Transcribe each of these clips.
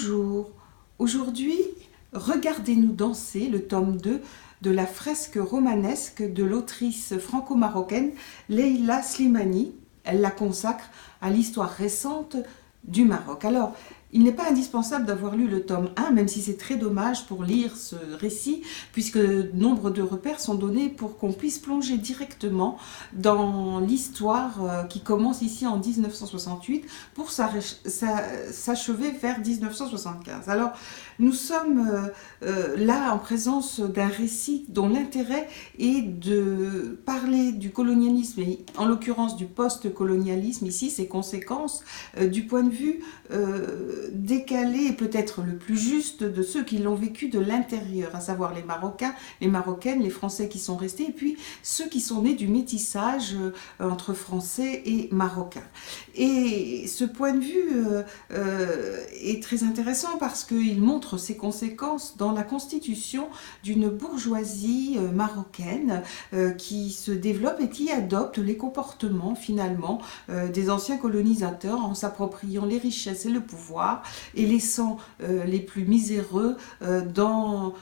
Bonjour, aujourd'hui, regardez-nous danser, le tome 2 de la fresque romanesque de l'autrice franco-marocaine Leila Slimani. Elle la consacre à l'histoire récente du Maroc. Alors, il n'est pas indispensable d'avoir lu le tome 1, même si c'est très dommage pour lire ce récit, puisque nombre de repères sont donnés pour qu'on puisse plonger directement dans l'histoire qui commence ici en 1968 pour s'achever vers 1975. Alors, nous sommes là en présence d'un récit dont l'intérêt est de parler du colonialisme, et en l'occurrence du post-colonialisme, ici ses conséquences, du point de vue décalé et peut-être le plus juste de ceux qui l'ont vécu de l'intérieur, à savoir les Marocains, les Marocaines, les Français qui sont restés, et puis ceux qui sont nés du métissage entre Français et Marocains. Et ce point de vue est très intéressant parce qu'il montre ses conséquences dans la constitution d'une bourgeoisie marocaine qui se développe et qui adopte les comportements finalement des anciens colonisateurs en s'appropriant les richesses et le pouvoir et laissant les plus miséreux dans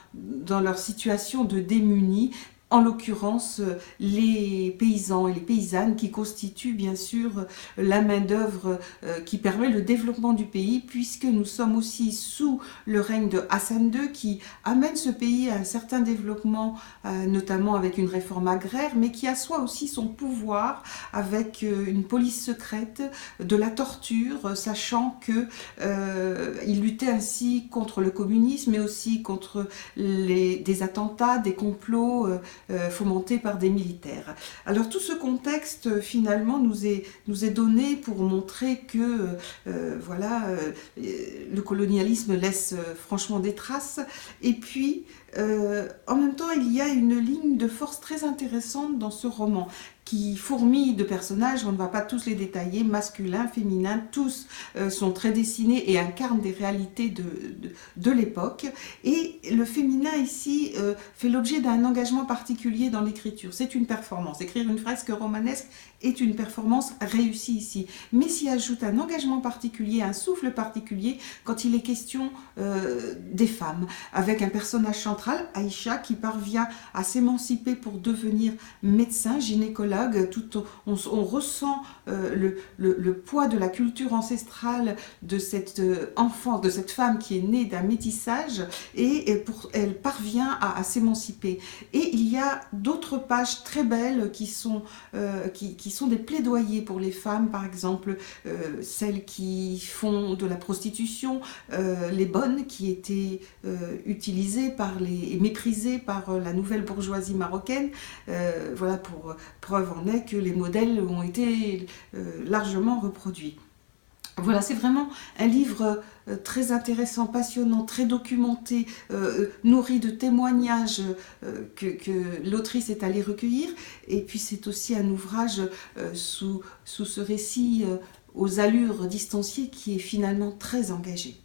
leur situation de démunis, en l'occurrence les paysans et les paysannes qui constituent bien sûr la main-d'œuvre qui permet le développement du pays, puisque nous sommes aussi sous le règne de Hassan II qui amène ce pays à un certain développement, notamment avec une réforme agraire, mais qui assoit aussi son pouvoir avec une police secrète, de la torture, sachant qu'il luttait ainsi contre le communisme, mais aussi contre des attentats, des complots fomentés par des militaires. Alors tout ce contexte finalement nous est donné pour montrer que le colonialisme laisse franchement des traces, et puis en même temps il y a une ligne de force très intéressante dans ce roman qui fourmille de personnages, on ne va pas tous les détailler, masculins, féminins, tous sont très dessinés et incarnent des réalités de l'époque. Et le féminin ici fait l'objet d'un engagement particulier dans l'écriture. C'est une performance. Écrire une fresque romanesque est une performance réussie ici. Mais s'y ajoute un engagement particulier, un souffle particulier, quand il est question des femmes, avec un personnage central, Aïcha, qui parvient à s'émanciper pour devenir médecin, gynécologue. On ressent le poids de la culture ancestrale de cette enfant, de cette femme qui est née d'un métissage, et elle parvient à s'émanciper. Et il y a d'autres pages très belles qui sont des plaidoyers pour les femmes, par exemple celles qui font de la prostitution, les bonnes qui étaient utilisées et méprisées par la nouvelle bourgeoisie marocaine. Voilà, pour preuve en est que les modèles ont été largement reproduits. Voilà, c'est vraiment un livre très intéressant, passionnant, très documenté, nourri de témoignages que l'autrice est allée recueillir. Et puis c'est aussi un ouvrage sous ce récit aux allures distanciées qui est finalement très engagé.